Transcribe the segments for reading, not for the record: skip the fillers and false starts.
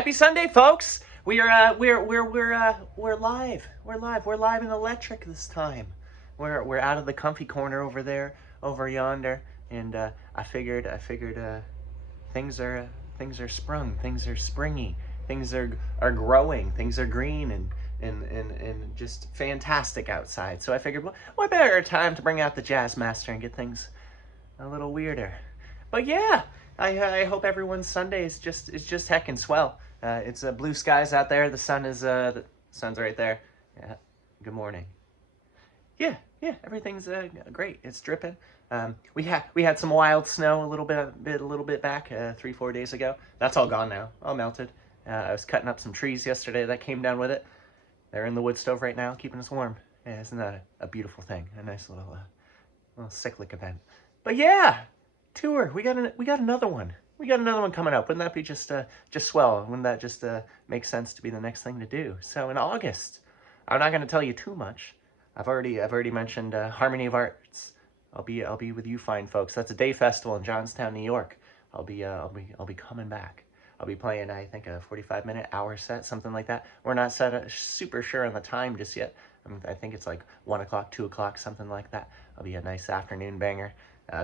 Happy Sunday, folks. We're live. We're live. We're live and electric this time. We're out of the comfy corner over there, over yonder, and I figured things are sprung, things are springy, things are growing, things are green and just fantastic outside. So I figured, what better time to bring out the Jazz Master and get things a little weirder. But yeah, I hope everyone's Sunday is just heckin' swell. It's blue skies out there. The sun's right there. Yeah. Good morning. Yeah, everything's great. It's dripping. We had some wild snow a little bit back 3-4 days ago. That's all gone now. All melted. I was cutting up some trees yesterday that came down with it. They're in the wood stove right now, keeping us warm. Yeah, isn't that a beautiful thing? A nice little cyclic event. But yeah, tour. We got another one. We got another one coming up. Wouldn't that be just swell? Wouldn't that just make sense to be the next thing to do? So in August, I'm not going to tell you too much. I've already mentioned Harmony of Arts. I'll be with you fine folks. That's a day festival in Johnstown, New York. I'll be coming back. I'll be playing, I think, a 45-minute hour set, something like that. We're not super sure on the time just yet. I think it's like 1 o'clock, 2 o'clock, something like that. It'll be a nice afternoon banger.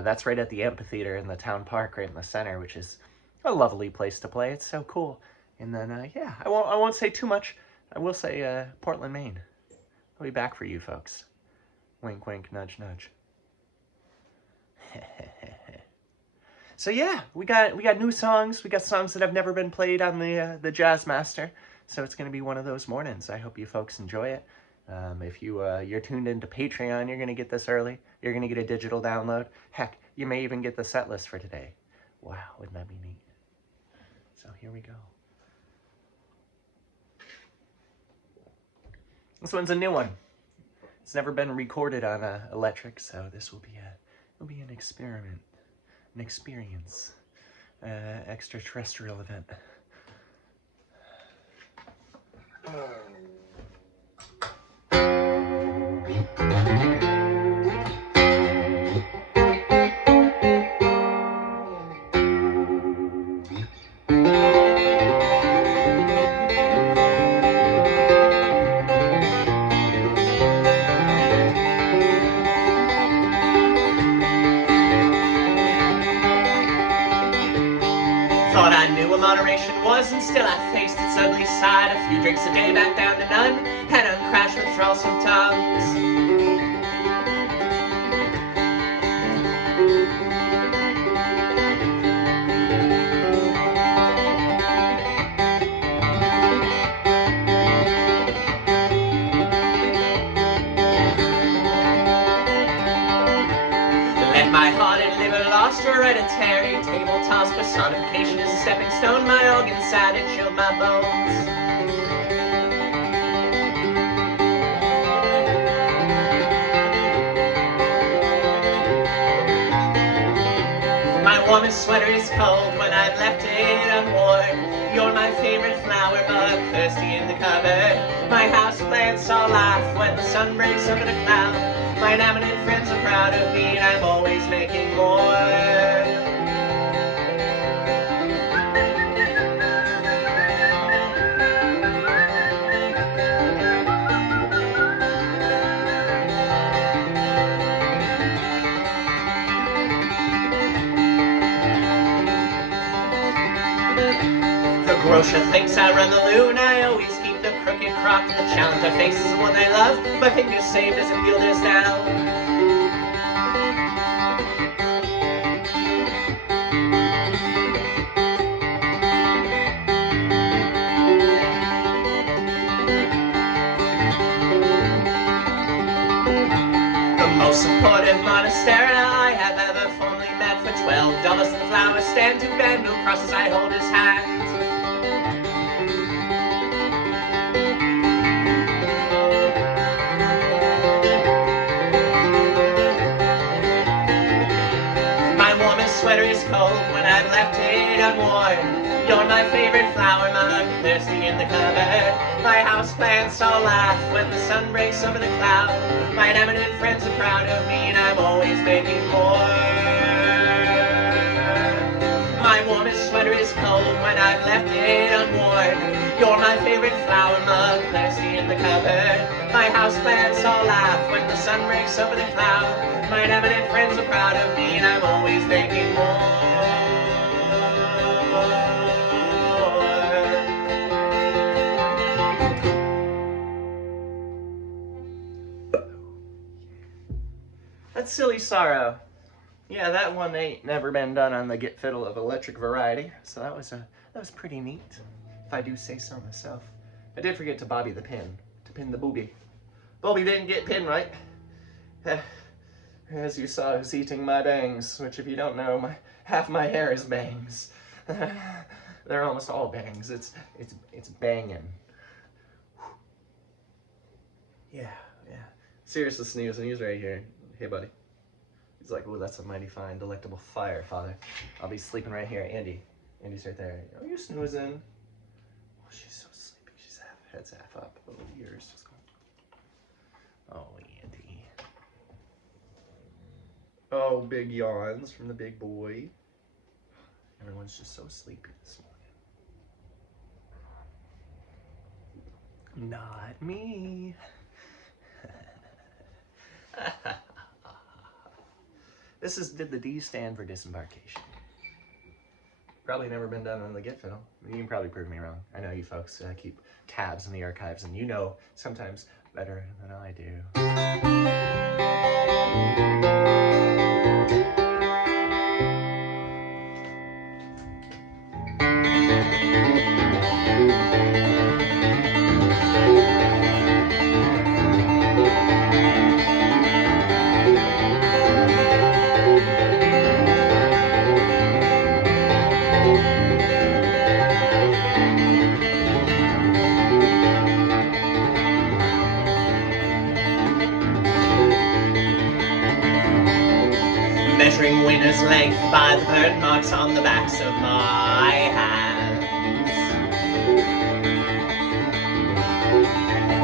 That's right at the amphitheater in the town park, right in the center, which is a lovely place to play. It's so cool. And then, yeah, I won't say too much. I will say Portland, Maine. I'll be back for you folks. Wink, wink, nudge, nudge. So yeah, we got new songs. We got songs that have never been played on the Jazz Master. So it's going to be one of those mornings. I hope you folks enjoy it. If you're tuned into Patreon, you're going to get this early. You're going to get a digital download. Heck, you may even get the set list for today. Wow, wouldn't that be neat? So here we go. This one's a new one. It's never been recorded on electric, so this will be an experiment, an experience, extraterrestrial event. Thought I knew what moderation was, and still I faced its ugly side. A few drinks a day, back down to none. Had uncrashed withdrawal symptoms. Let my heart and liver lost hereditary table toss. Personification is a stepping stone. My organ side, it chilled my bones. My warmest sweater is cold when I've left it unworn. You're my favorite flower, but thirsty in the cupboard. My house plants all laugh when the sun breaks over the cloud. My eminent friends are proud of me, and I'm always making more. The grocer thinks I run the loon. I always keep the crooked crock. The challenge I face is the one I love. My fingers saved as a fielder's down. The most supportive monastery I have ever formally met. For $12 in the flower stand, 2 bamboo crosses I hold his hand. Sweater is cold when I've left it unworn. You're my favorite flower, mug, thirsty in the cupboard. My houseplants all laugh when the sun breaks over the cloud. My eminent friends are proud of me, and I'm always making more. My warmest sweater is cold when I've left it unworn. You're my favorite flower mug, thirsty in the cupboard. My houseplants all laugh when the sun breaks over the cloud. My eminent friends are proud of me, and I'm always making more. That's Silly Sorrow. Yeah, that one ain't never been done on the gitfiddle of electric variety, so that was pretty neat, if I do say so myself. I did forget to bobby the pin, to pin the booby. Bobby didn't get pinned right. As you saw, I was eating my bangs, which if you don't know, half my hair is bangs. They're almost all bangs. It's banging. Yeah. Seriously, snoozing. He's right here. Hey, buddy. He's like, oh, that's a mighty fine, delectable fire, Father. I'll be sleeping right here. Andy's right there. Oh, you're snoozing. Oh, she's so sleepy. She's head's half up. Oh, ears just going. Oh, Andy. Oh, big yawns from the big boy. Everyone's just so sleepy this morning. Not me. Did the D stand for disembarkation? Probably never been done on the gitfiddle. You can probably prove me wrong. I know you folks keep tabs in the archives, and you know sometimes better than I do. Measuring winter's length by the burn marks on the backs of my hands.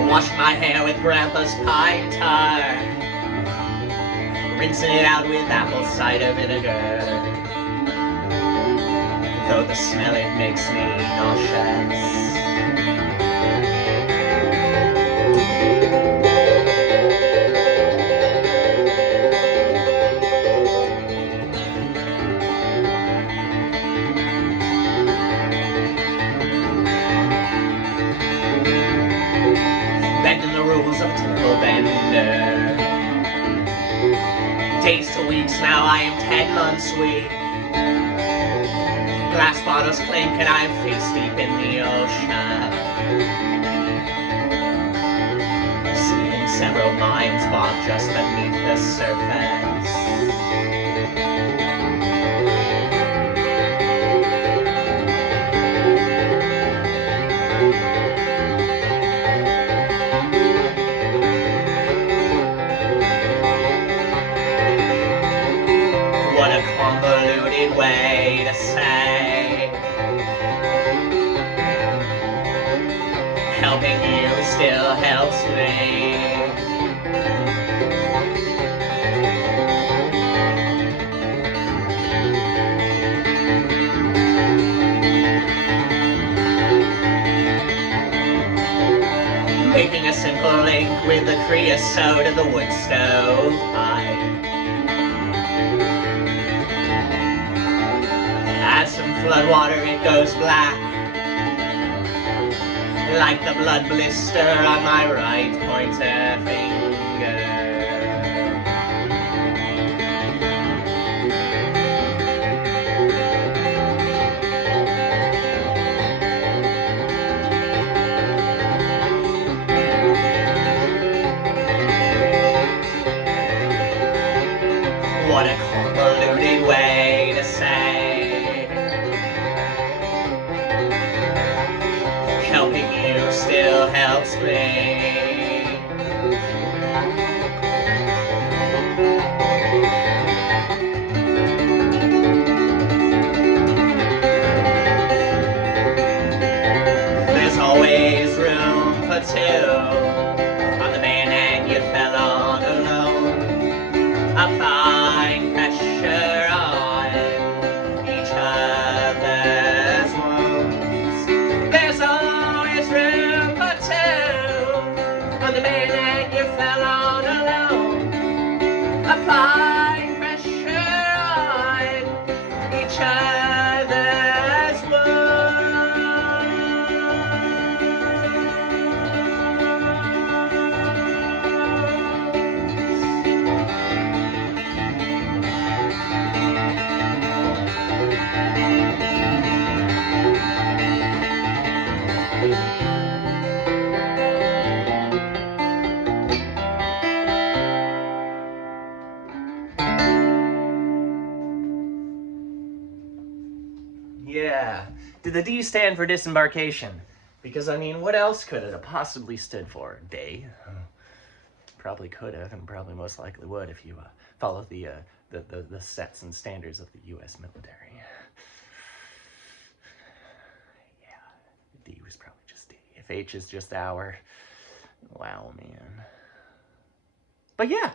Washing my hair with Grandpa's pine tar, rinsing it out with apple cider vinegar. Though the smell, it makes me nauseous. Days to weeks now, I am 10 months weak. Glass bottles clink and I'm face deep in the ocean, seeing several minds bobbed just beneath the surface. Way to say helping you still helps me. Making a simple link with the creosote of the wood stove pipe. Add some flood water, it goes black, like the blood blister on my right pointer finger. What a convoluted way to say helping you still helps me. There's always room for two on the man, and you fell on alone. Applying pressure on each other's wounds. There's always Yeah. Did the D stand for disembarkation? Because, I mean, what else could it have possibly stood for? Day? Probably could have, and probably most likely would if you followed the sets and standards of the U.S. military. Yeah, D was probably just D. If H is just hour, wow, man. But yeah,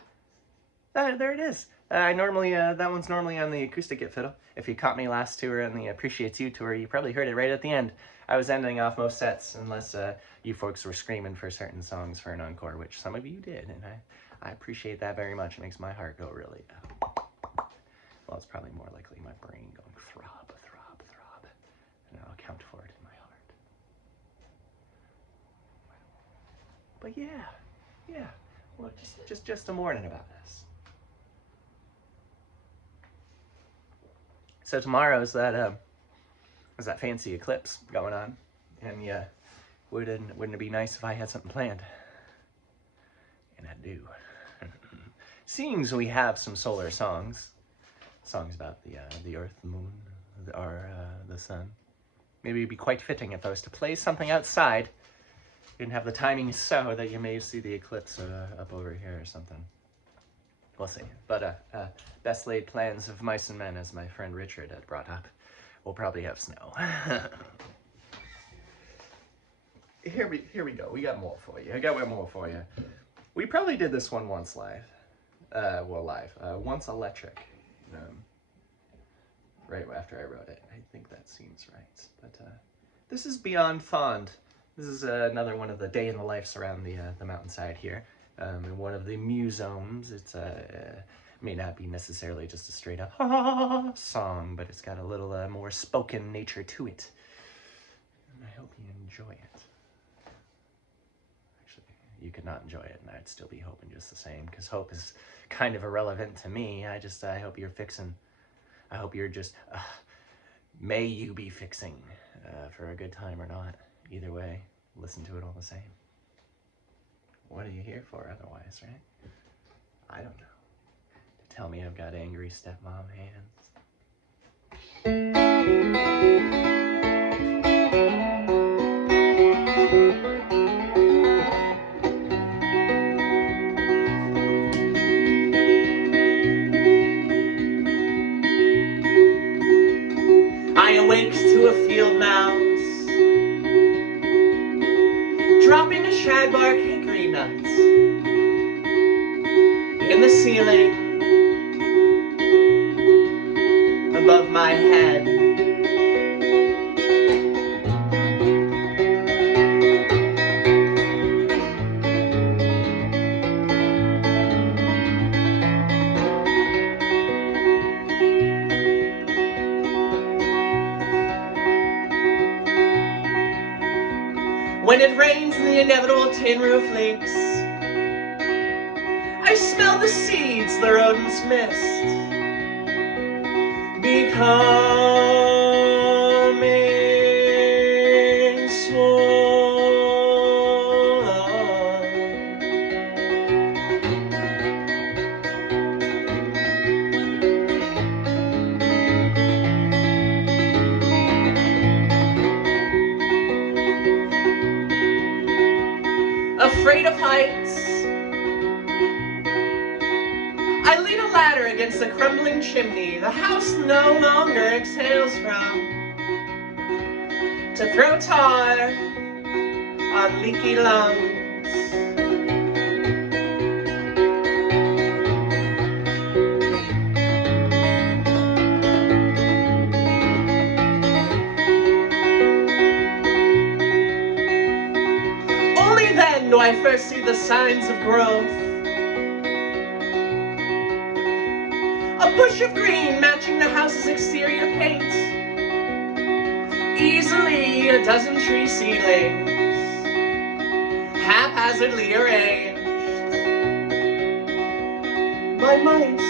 there it is. I normally, that one's normally on the acoustic gitfiddle. If you caught me last tour on the Appreciates You tour, you probably heard it right at the end. I was ending off most sets, unless you folks were screaming for certain songs for an encore, which some of you did, and I appreciate that very much. It makes my heart go really, well, it's probably more likely my brain going throb, throb, throb, and I'll account for it in my heart. But yeah, well, just a morning about this. So tomorrow is that fancy eclipse going on, and yeah, wouldn't it be nice if I had something planned? And I do. Seeing as we have some solar songs about the Earth, the Moon, the Sun, maybe it'd be quite fitting if I was to play something outside and have the timing so that you may see the eclipse up over here or something. We'll see. But best laid plans of mice and men, as my friend Richard had brought up. We'll probably have snow. Here we go. We got more for you. I got one more for you. We probably did this one once live. Once electric. Right after I wrote it. I think that seems right. But this is Beyond Fond. This is another one of the day in the lives around the mountainside here. In one of the musomes. It's may not be necessarily just a straight up song, but it's got a little more spoken nature to it. And I hope you enjoy it. Actually, you could not enjoy it, and I'd still be hoping just the same, because hope is kind of irrelevant to me. I hope you're fixing. I hope you're just. May you be fixing for a good time or not. Either way, listen to it all the same. What are you here for otherwise, right? I don't know. To tell me I've got angry stepmom hands. I awake to a field mouse dropping a shagbark hickory nuts in the ceiling above my head. When it rains and the inevitable tin roof leaks, I smell the seeds the rodents missed, becoming swollen. Afraid of heights, I lean a ladder against the crumbling chimney the house no longer exhales from, to throw tar on leaky lungs. Only then do I first see the signs of growth. A bush of green matching the house's exterior paint. Easily a dozen tree seedlings, haphazardly arranged. My mice.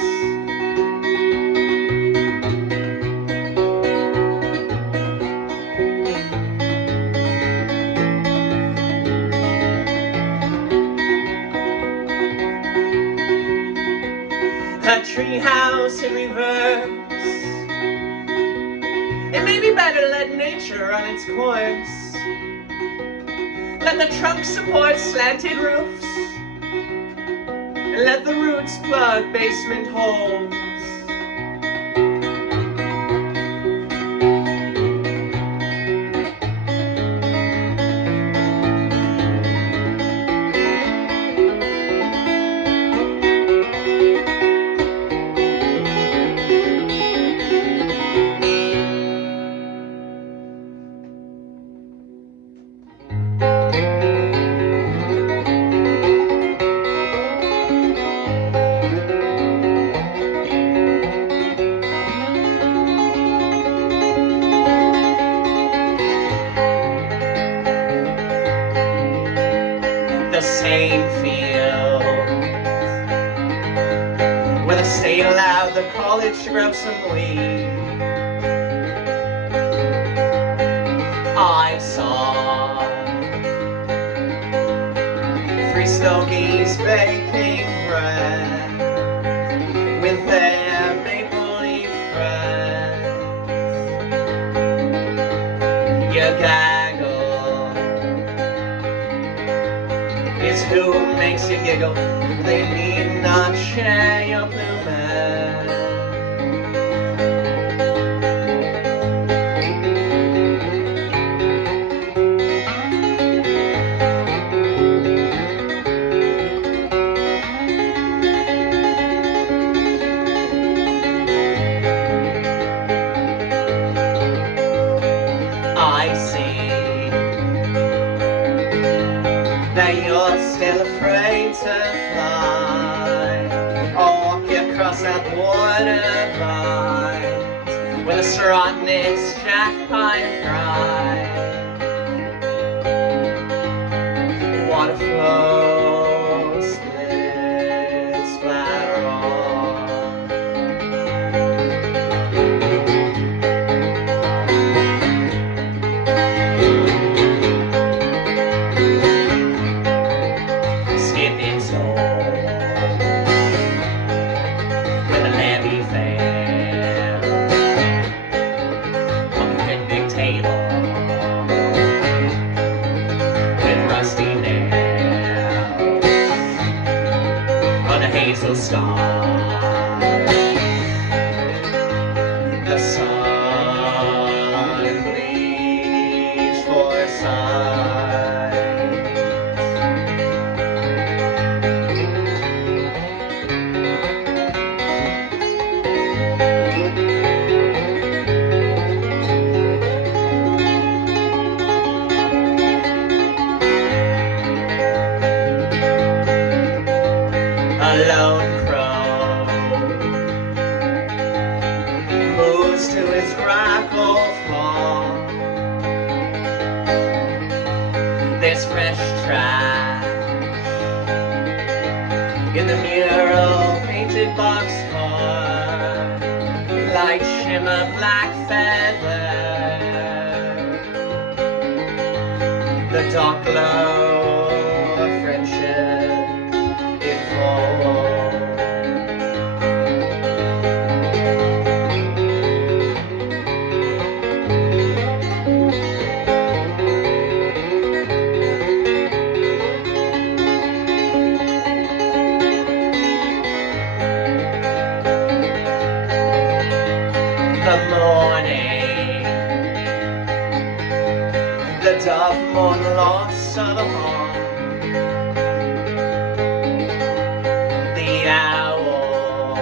treehouse in reverse. It may be better to let nature run its course. Let the trunk support slanted roofs, and let the roots plug basement holes. The same field where the state allowed the college to grab some weed. I saw 3 stogies baking bread with their maple leaf friends. You gaggle is who makes you giggle. They need not share your plumage. I see that you're still afraid to fly, or walk across that waterline where the Srotnik's jackpine cries. Water flows, split, splatter on. Hazel sky, the sun bleeds for sight. A lone crow moves to his grackle fall. There's fresh trash in the mural painted boxcar, light shimmer black feather. The dark glow of friendship in fall. The morning, the dove mourn loss of a home. The owl,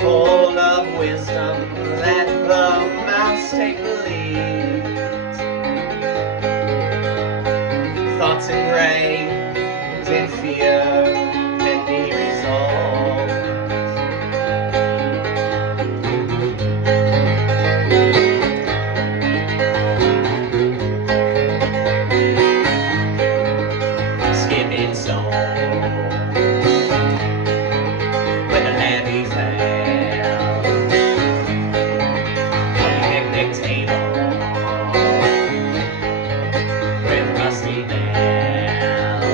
full of wisdom, let the mouse take the lead. Thoughts ingrained in fear can be resolved. Skipping stone when the levee fell on the picnic table with rusty nails.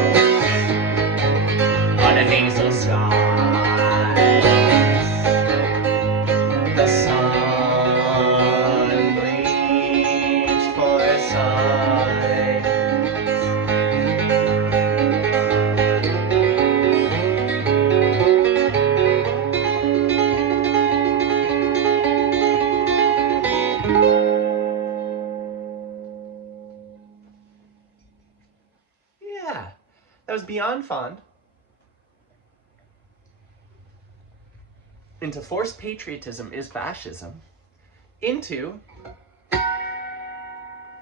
That was Beyond Fond. Into Forced Patriotism is Fascism. Into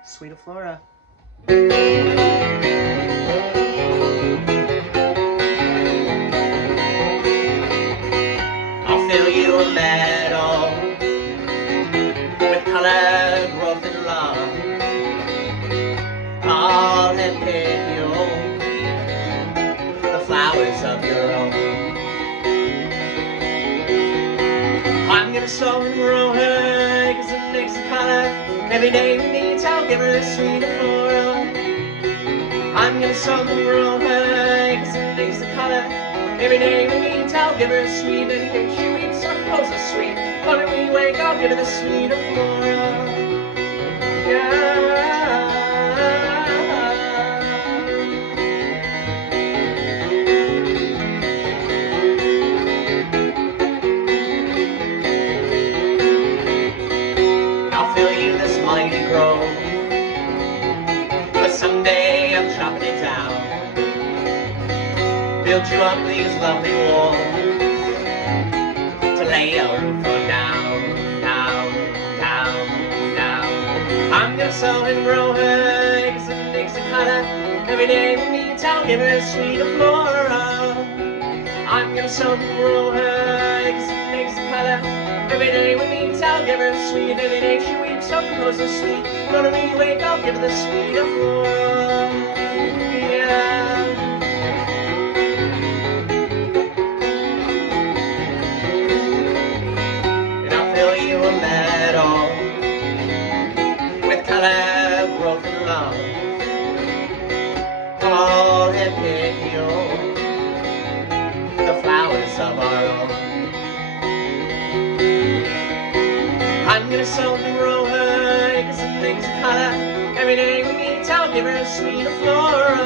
Suite of Flora. I'll fill you a medal with color, growth, and love. I'll handpick you the flowers of your own. I'm gonna sow and grow her, 'cause it makes a color. Every day we meet, I'll give her a suite of flora. I'm gonna sow and grow her, 'cause it makes a color. Every day we meet, I'll give her a sweet. Any day she weeps, I'll compose a sweet. When we wake, I'll give her the sweet of flora. Yeah. I'll fill you this mighty grove, but someday I'm chopping it down. Build you up these lovely walls to lay your roof on down, down, down, down. I'm gonna sow and grow her, 'cause it makes a color. Every day we meet, I'll give her a suite of flora. I'm gonna sow and grow her, 'cause it makes a color. Every day we meet, I'll give her a sweet. Any day she weeps, I'll compose a sweet. When we wake, I'll give her the sweet of flora. Yeah. A medal with color, growth, and love. I'll handpick you the flowers of our own. I'm gonna sow and grow her, 'cause it makes a color. Every day we meet, I'll give her a suite of flora.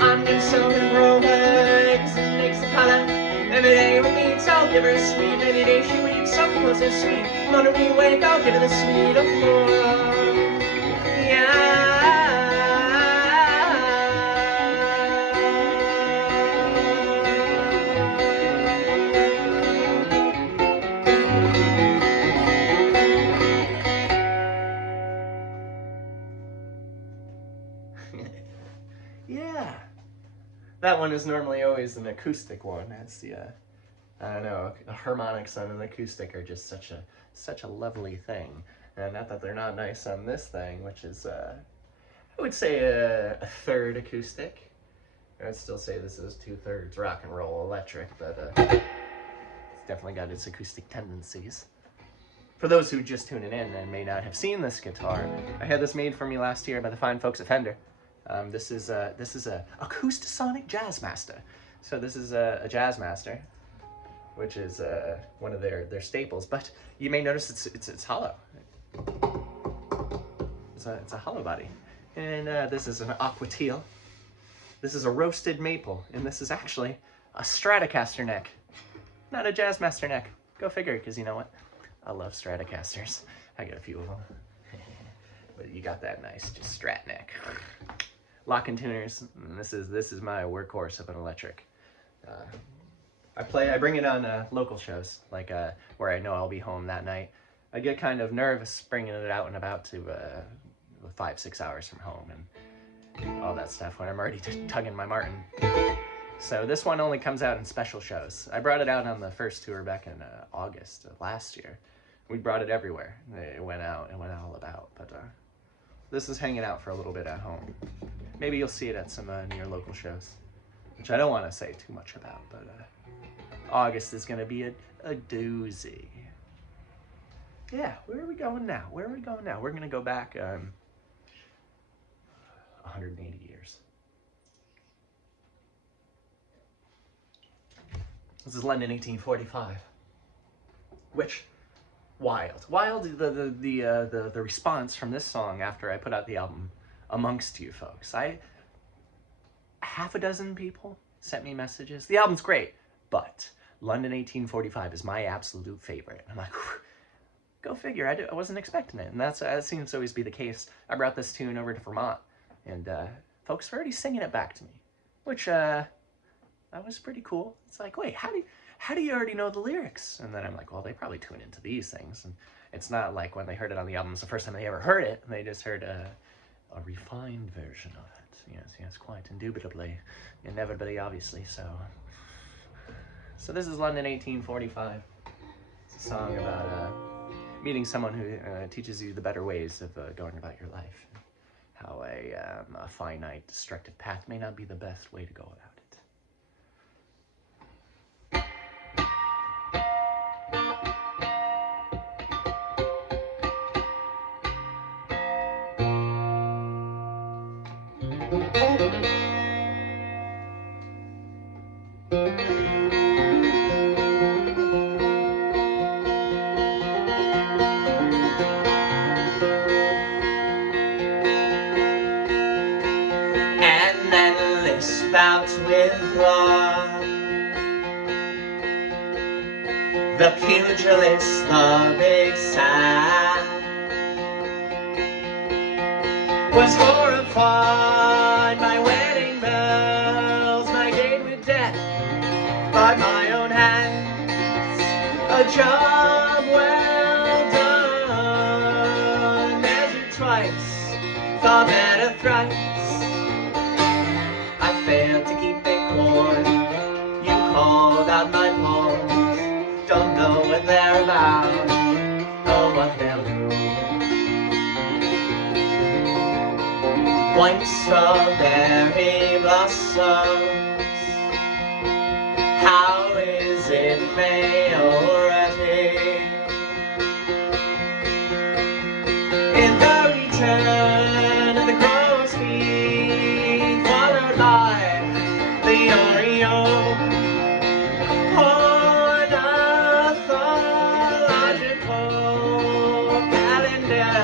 I'm gonna sow and grow her, 'cause it makes a color. Every day we meet, I'll give her a sweet. Any day she weeps, I'll compose her sweet. When we wake, I'll give her the sweet of flora. Yeah. Yeah. That one is normally always an acoustic one. That's the I don't know, harmonics on an acoustic are just such a lovely thing. And not that they're not nice on this thing, which is I would say a third acoustic. I'd still say this is 2/3 rock and roll electric, but it's definitely got its acoustic tendencies. For those who just tuning in and may not have seen this guitar, I had this made for me last year by the fine folks at Fender. This is a Acoustasonic Jazzmaster. So this is a Jazzmaster, which is one of their staples. But you may notice it's hollow. It's a hollow body, and this is an aqua teal. This is a roasted maple, and this is actually a Stratocaster neck, not a Jazzmaster neck. Go figure, because you know what? I love Stratocasters. I got a few of them. But you got that nice, just Strat neck. Lock and tuners. And this is my workhorse of an electric. I bring it on local shows, like where I know I'll be home that night. I get kind of nervous bringing it out and about to 5-6 hours from home and all that stuff when I'm already tugging my Martin. So this one only comes out in special shows. I brought it out on the first tour back in August of last year. We brought it everywhere. It went out and went all about. But this is hanging out for a little bit at home. Maybe you'll see it at some near local shows, which I don't want to say too much about, but August is going to be a doozy. Yeah, where are we going now? We're going to go back 180 years. This is London, 1845. Which, wild. The response from this song after I put out the album amongst you folks. Half a dozen people sent me messages. The album's great, but London 1845 is my absolute favorite. I'm like, go figure. I wasn't expecting it, and that seems to always be the case. I brought this tune over to Vermont, and folks are already singing it back to me. which that was pretty cool. It's like, wait, how do you already know the lyrics? And then I'm like, well, they probably tune into these things, and it's not like when they heard it on the album, it's the first time they ever heard it, and they just heard a refined version of it. Yes, quite indubitably, inevitably, obviously. So this is London 1845. It's a song about meeting someone who teaches you the better ways of going about your life. How a finite, destructive path may not be the best way to go about it. And then lisp out with love, the pugilist, the big sad, was horrified by wedding bells, my gate with death by my own hands, a job well done, measured twice, thought better thrice. I failed to keep it chord, you called out my poems, don't know what they're about, or what they'll do. White strawberry blossoms, how is it mayoralty? In the return of the crow's feet, followed by the Oreo, ornithological calendar,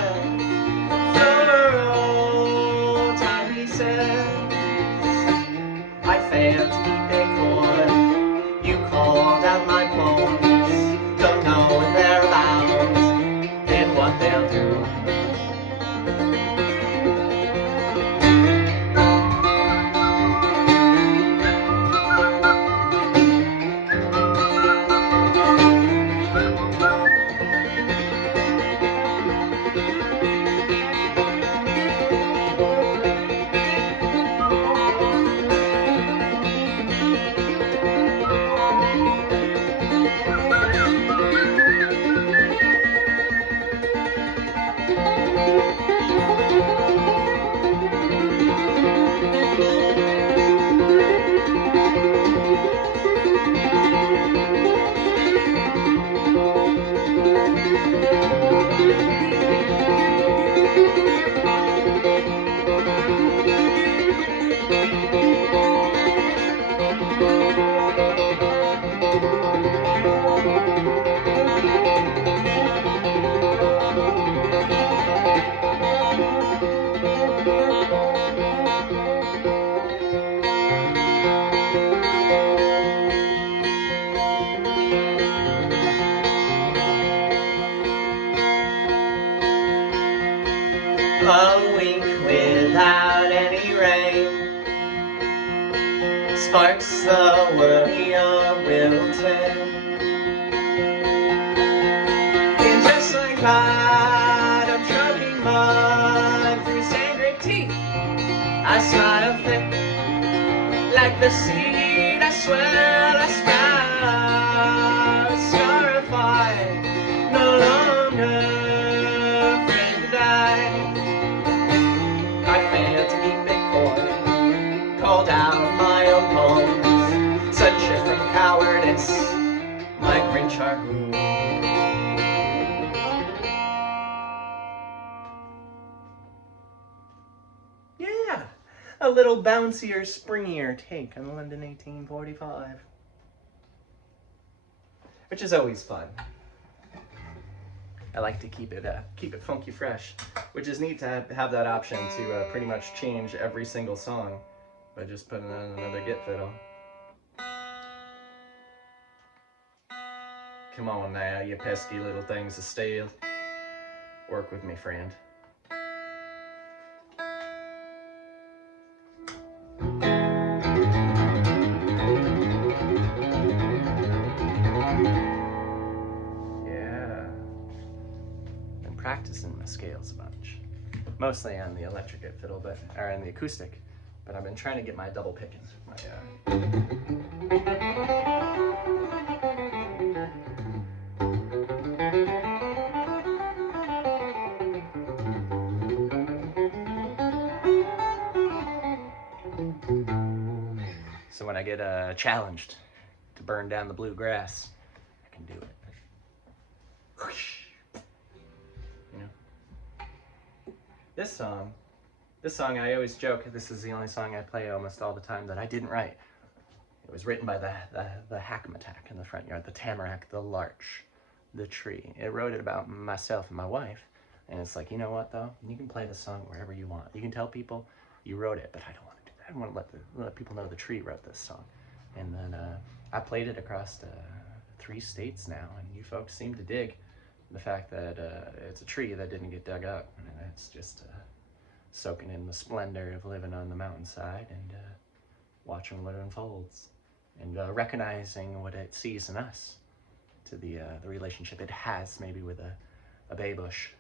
floral time, he says. I failed to keep it chord, you called out my poems, don't know what they're about, and what they'll do. A week without any rain, sparks the worry of wilting. And just like that, I'm choking mud through sangre teeth. I smile thick, like the seed I swear I sprout, scarified, no longer friend I failed to keep it chord, called out my own poems, sunshine from cowardice, my Grinch are grew. Yeah, a little bouncier, springier take on London 1845, which is always fun. I like to keep it funky fresh, which is neat to have that option to pretty much change every single song by just putting on another gitfiddle. Come on now, you pesky little things of steel. Work with me, friend. my scales a bunch. Mostly on the electric gitfiddle, or on the acoustic, but I've been trying to get my double picking. So when I get challenged to burn down the bluegrass, I can do it. You know? This song I always joke, this is the only song I play almost all the time that I didn't write. It was written by the hackmatack in the front yard, the tamarack, the larch, the tree. It wrote it about myself and my wife, and it's like, you know what though? You can play the song wherever you want. You can tell people you wrote it, but I don't want to do that. I want to let people know the tree wrote this song. And then I played it across 3 states now, and you folks seem to dig the fact that it's a tree that didn't get dug up, and it's just soaking in the splendor of living on the mountainside and watching what unfolds, and recognizing what it sees in us, to the relationship it has maybe with a bay bush.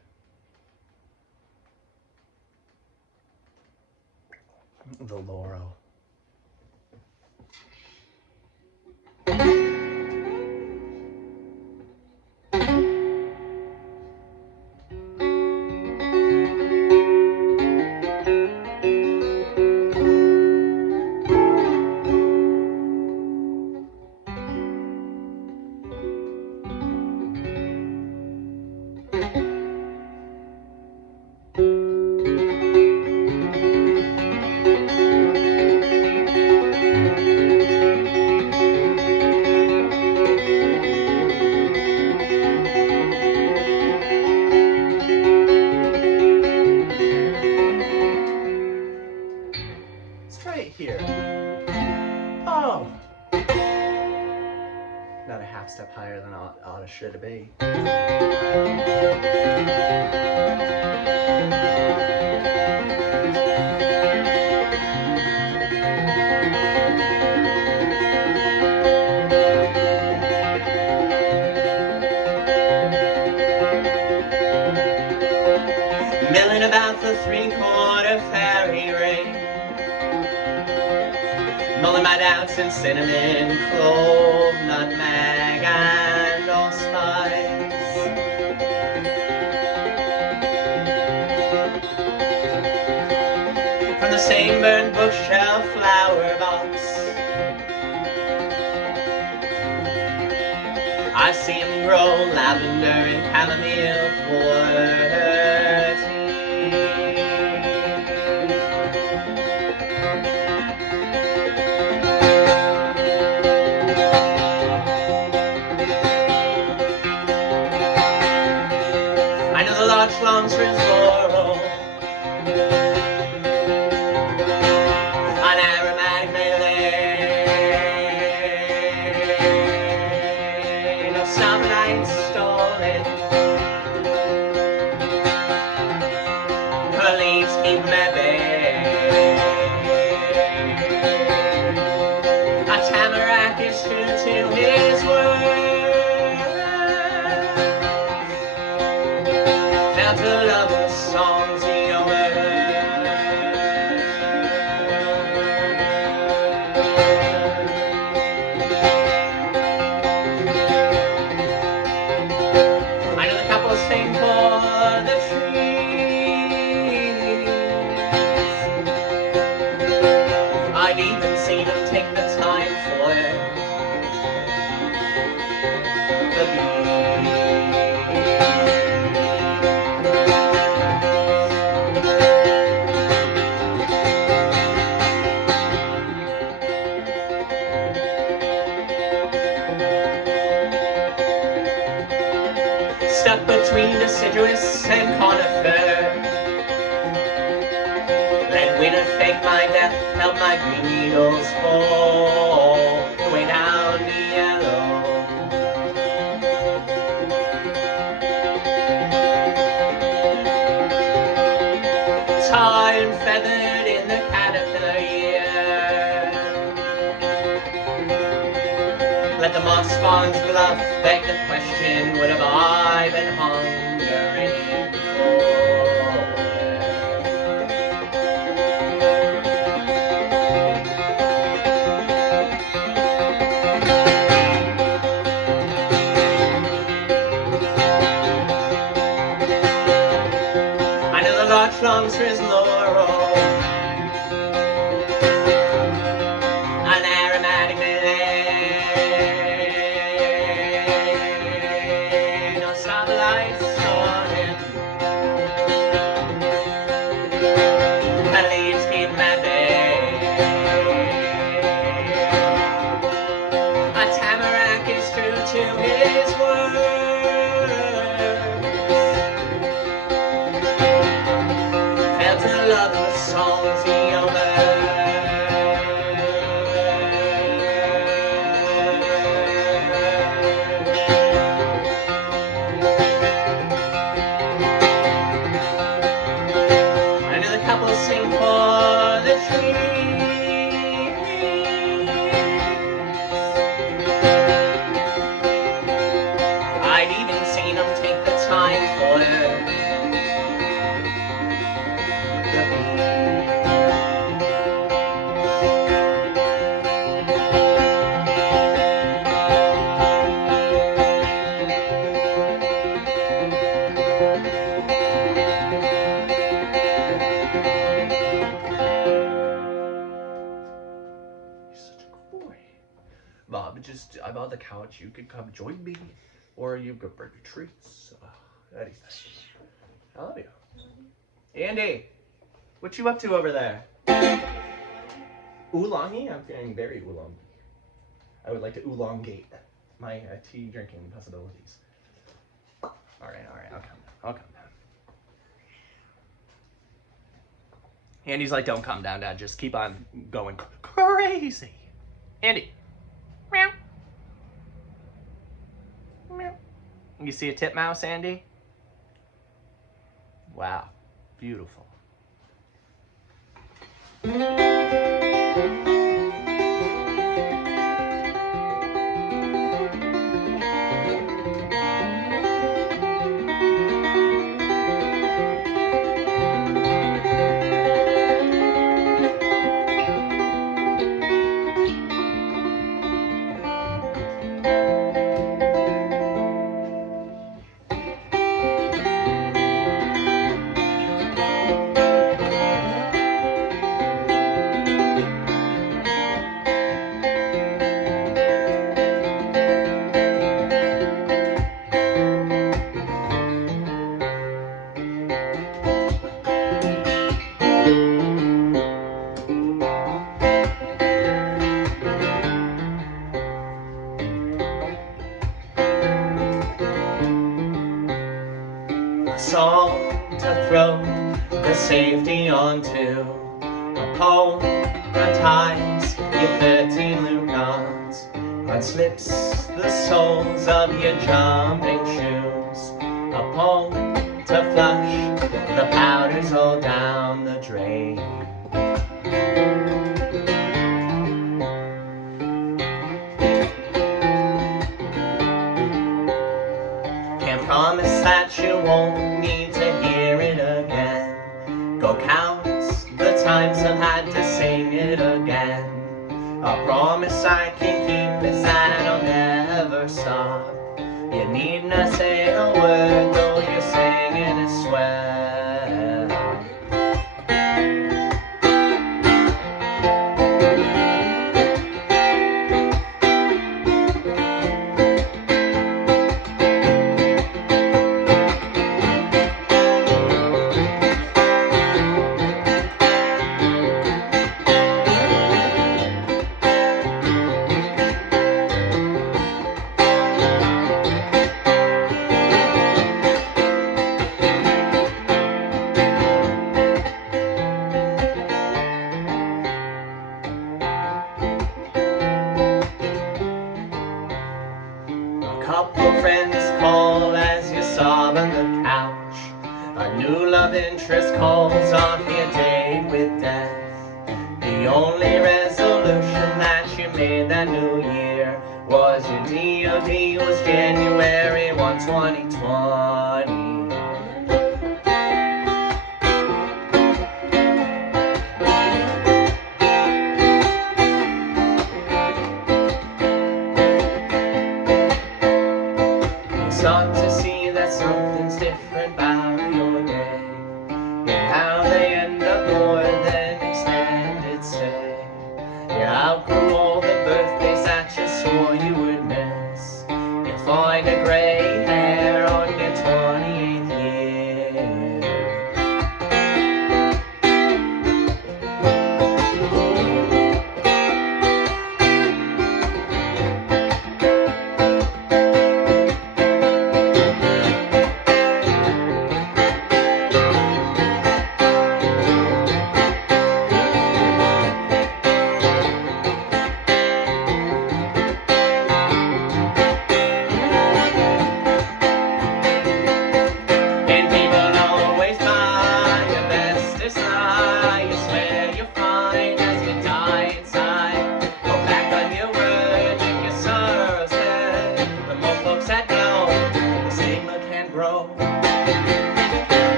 The laurel. Here. Oh! Not a half step higher than ought to should be. Milling about the 3/4 fairy ring, mulling my doubts in cinnamon, clove, nutmeg, and allspice. From the same burnt bookshelf flower box, I see him grow lavender and chamomile for her tea. Longs for his laurel, an aromatic lane of summer nights stolen. Her leaves keep me bay. A tamarack is true to his word. To love songs he I know the couple sing for the trees. I'd even seen them take the time for the bees. Stuck between deciduous and conifer, let winter fake my death, help my green needles fall way down the yellow. Tar and feathered in the caterpillar year, let the moss spawns bluff, beg the question, what have I been hungering for? longs for his laurel. An aromatic lane, no stoplights on him. The leaves keep him at bay. A tamarack is true to his word. Fell to the love of the songs he Another couple sing for the trees. I'd even seen them take the time for the Bob, I'm on the couch. You could come join me, or you could bring your treats. Anything. I love you. Andy, what you up to over there? Oolongy? I'm feeling very oolongy. I would like to oolongate my tea drinking possibilities. All right, I'll come down. Andy's like, don't come down, Dad. Just keep on going crazy. Andy. Meow. Meow. You see a titmouse, Andy? Wow, beautiful. Song to throw the safety onto, a poem that ties your 13 loop knots, unslips the soles of your jumping shoes, a poem to flush the powders all down the drain. Can't promise that you won't need to hear it again. Go count the times I've had to sing it again. A promise I can keep is that I'll never stop. You need not say a word, though you're singing as swell. Couple friends call as you sob on the couch. A new love interest calls off your date with death. The only resolution that you made that new year was your DOD was January 1, 2020. Start to see that something's different about your day. You have they end up more than extended stay. You outgrew all the birthdays that you swore you would miss. You find a gray hair on your 28th year.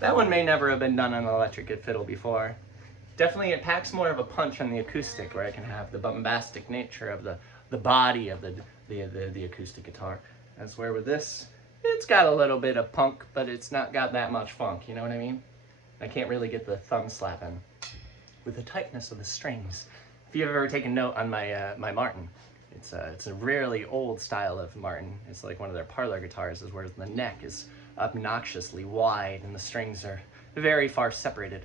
That one may never have been done on an electric gitfiddle before. Definitely it packs more of a punch on the acoustic, where I can have the bombastic nature of the body of the acoustic guitar. As where with this, it's got a little bit of punk, but it's not got that much funk, you know what I mean? I can't really get the thumb slapping with the tightness of the strings. If you've ever taken note on my my Martin, it's a rarely old style of Martin. It's like one of their parlor guitars, is where the neck is obnoxiously wide and the strings are very far separated,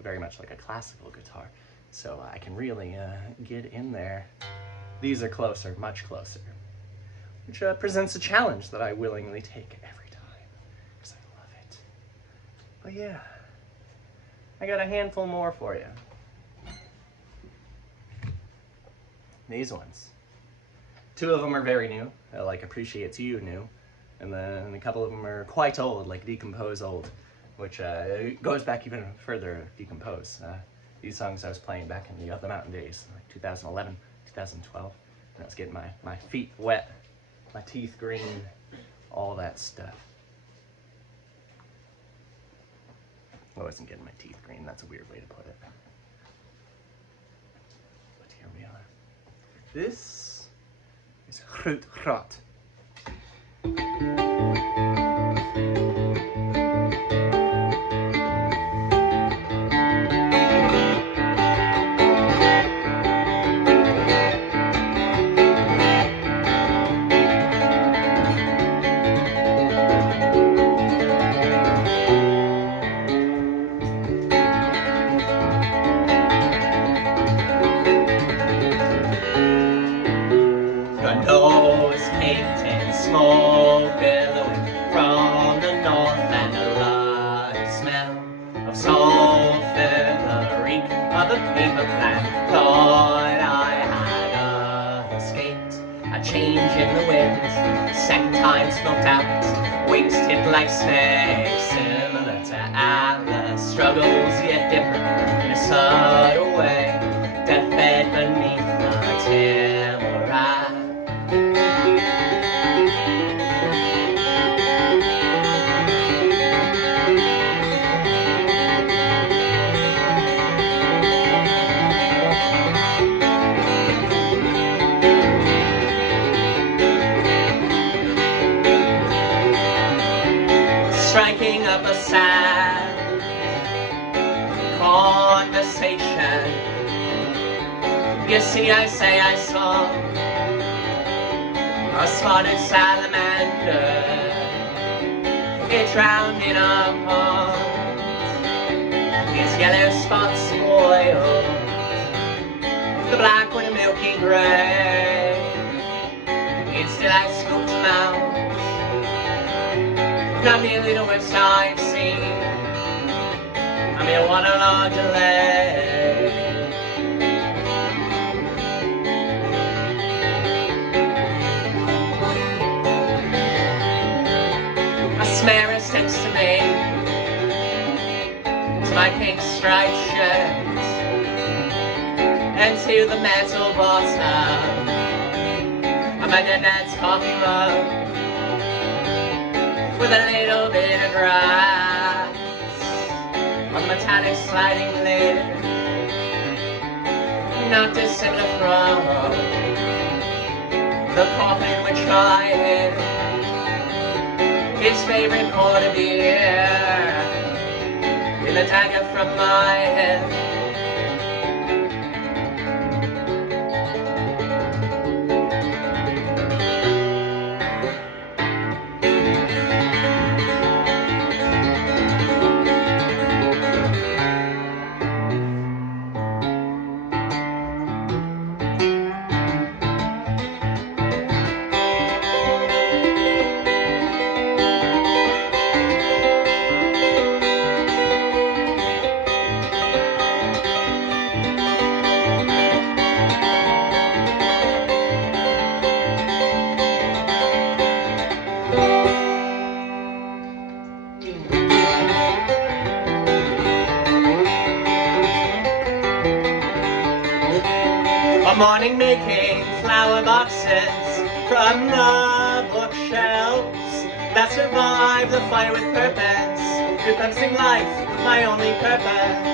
very much like a classical guitar. So I can really get in there. These are closer, much closer, which presents a challenge that I willingly take every time, because I love it. But yeah, I got a handful more for you. These ones. Two of them are very new, like Appreciates You new, and then a couple of them are quite old, like Decompose Old, which goes back even further, Decompose. These songs I was playing back in the Other Mountain days, like 2011, 2012, and I was getting my feet wet, my teeth green, all that stuff. I wasn't getting my teeth green, that's a weird way to put it. But here we are. This is Rot. Nose caked in smoke billowing from the north, and a light smell of sulphur, the reek of a paper plant. Thought I had escaped a change in the wind, second time smoked out, wings tipped like snakes, similar to Alice, struggles yet different in a subtle way, deathbed beneath the tamarack. Striking up a sad conversation. You see, I say I saw a spotted salamander. It drowned in a pond. Its yellow spots spoiled, the black with a milky gray. Instead I scooped them out. Not nearly the worst I've seen. I mean, what a large delay. sticks to me, to my pink striped shirt, and to the metal bottom of my dad's coffee mug, with a little bit of grass on the metallic sliding lid, not dissimilar from the coffin which I hid his favorite quart of beer in the dagger from my head. A morning making flower boxes from the bookshelves that survive the fire with purpose, repurposing life, my only purpose.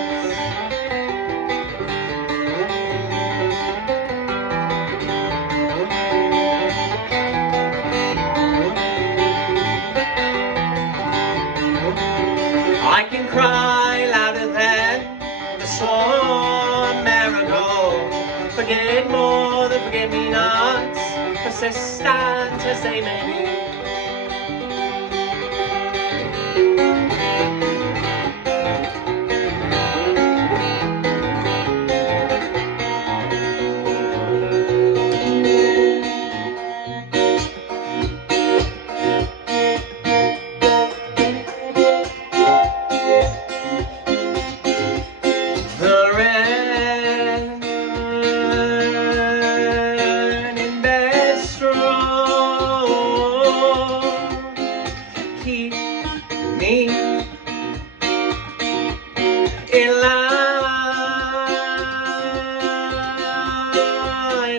I can cry louder than the swarm marigold, forget more than forget me nots, persistent as they may be. Keep me in line.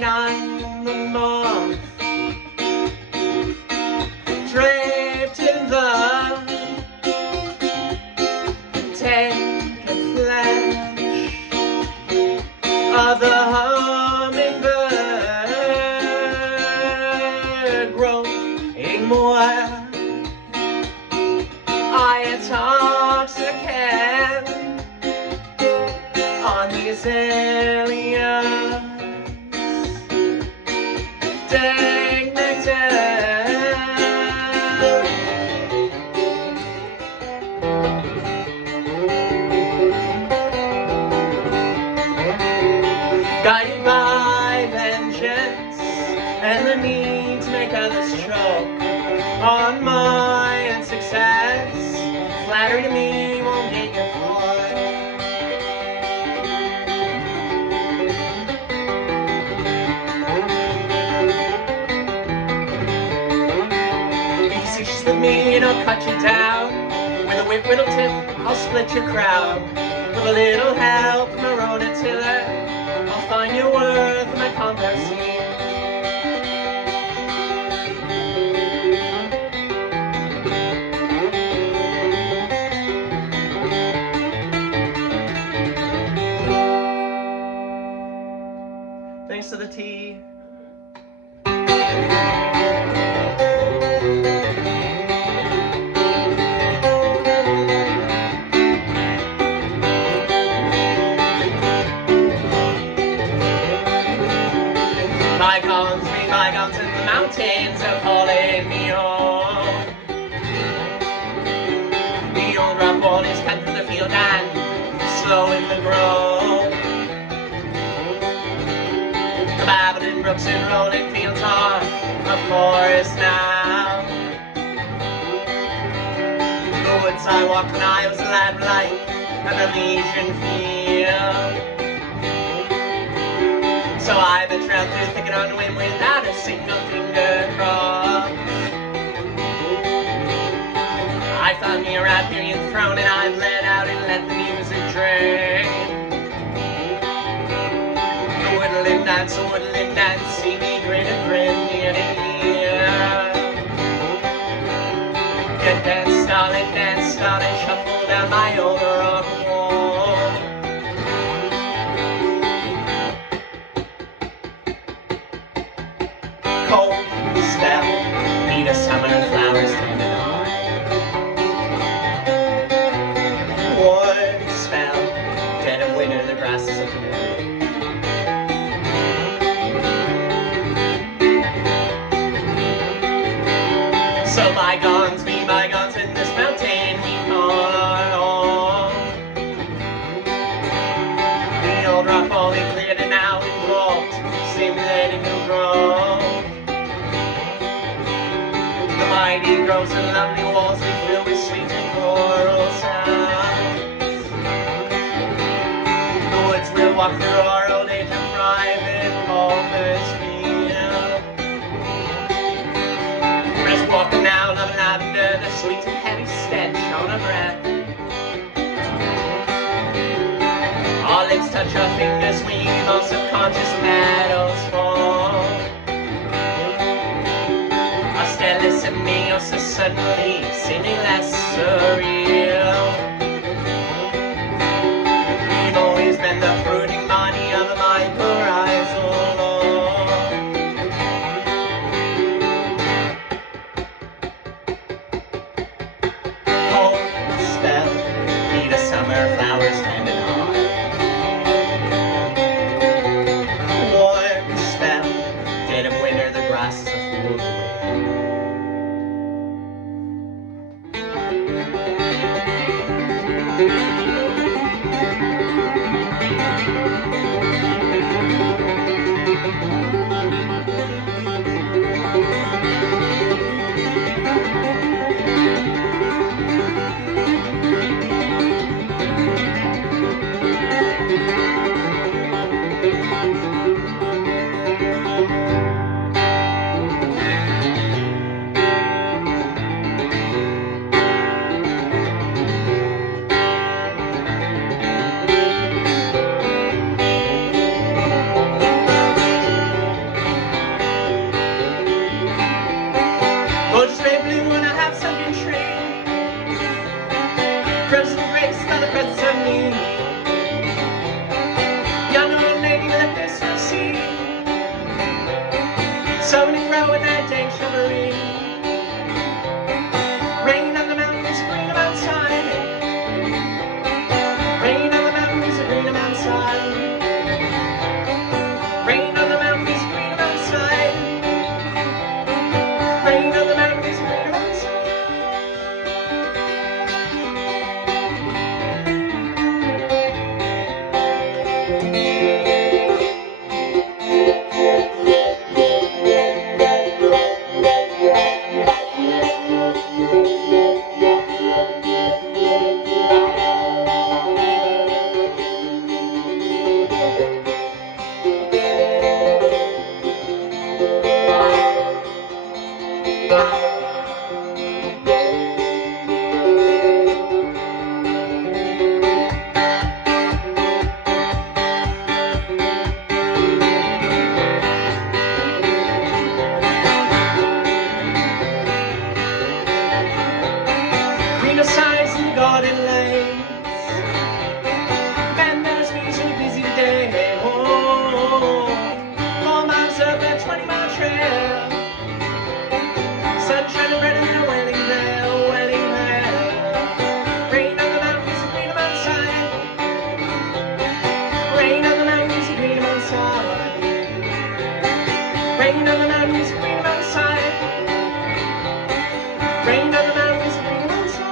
I'm the moth draped in the tender flesh of the hummingbird, growing more I intoxicate on these aliens. Dang me down. Guided by vengeance and the need to make others choke on my success, flattery to me won't get you far. If you're suspicious with me, and I'll cut you down. With a whip-whittle tip, I'll split your crown. With a little help from a rodent tiller, I'll find your worth in my compost scene. Thanks to the tea. Bygones, bring bygones, and the mountains are calling me home. The old rock wall is cut through the field and slow in the growth. The babbling brooks and rolling fields are a forest now. The woods I walked when I was a lad like an Elysian field. So I trailed through the thicket on the wind without a single finger crossed. I thought on me, right there in the throne, and I've let out and let the music drain. The woodland dance, see me grin and grin, ear to ear. Get dance, darling, shuffle down my old rock wall. Cold spell, need a summer flowers standing on. Warm spell, dead of winter, the grasses of the wood. So bygones be bygones, in this mountain we call our own. The old rock falling cleared and now engulfed, stimulating new growth. The mighty groves and lovely walls we fill with sweet and choral sounds. The woods we'll walk through our old age of private paupers feel. Brisk walking now, love lavender, the sweet and heavy stench on our breath. Our lips touch our fingers, weave our subconscious petals fall. Our stellar symbiosis suddenly seeming less surreal. We've always been the fruiting body of a mycorrhizal law. Cold spell, need a summer flower standing on. Warm spell, dead of winter, the grasses are full of wind. Bush red blue and a half sunken tree, frozen grapes by the breaths of me. Young old lady with a fist of sea, sown and grow in that dank shrubbery. Rain on the mountains, green outside. Rain on the mountains, green outside. Rain on the mountains, green outside. Rain on the mountains, green outside. Green size in the garden lanes, and there's me so busy today. Oh, 4 miles up that 20-mile trail, sunshine and red in a wailing veil, wailing veil. Rain on the mountains and green outside. Rain on the mountains and green outside. Rain on the mountains and green outside. Rain on the mountains and green outside.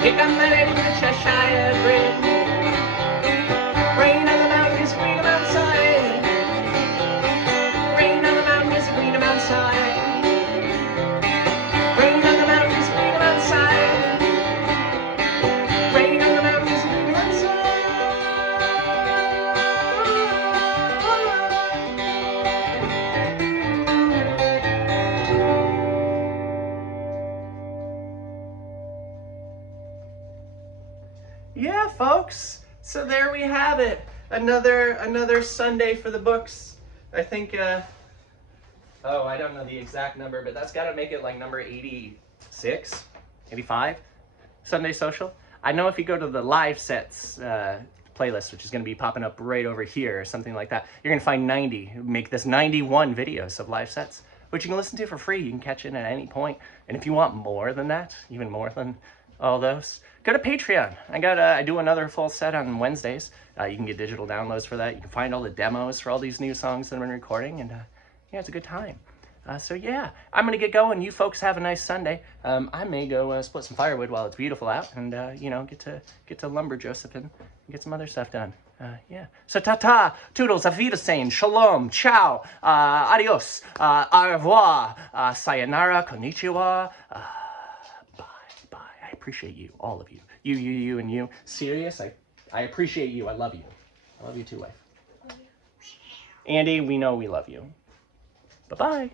Pick up my lady with a Cheshire grin. Rain on the mountain is freedom outside. Rain on the mountain is freedom outside. Rain on the mountain is freedom outside. Rain on the mountain is freedom outside. Yeah, folks. So there we have it. Another Sunday for the books. I think oh, I don't know the exact number, but that's got to make it like number 86, 85, Sunday Social. I know if you go to the live sets playlist, which is going to be popping up right over here or something like that, you're going to find 90, make this 91 videos of live sets, which you can listen to for free. You can catch it at any point. And if you want more than that, even more than all those, go to Patreon. I do another full set on Wednesdays. You can get digital downloads for that. You can find all the demos for all these new songs that I've been recording, and yeah, it's a good time. So yeah, I'm gonna get going. You folks have a nice Sunday. I may go split some firewood while it's beautiful out, and you know, get to lumber Josephine and get some other stuff done. Yeah. So ta-ta, toodles, auf Wiedersehen, shalom, ciao, adios, au revoir, sayonara, konnichiwa. Bye. I appreciate you, all of you. You, and you. Serious, I appreciate you. I love you. I love you too, wife. Andy, we know we love you. Bye-bye.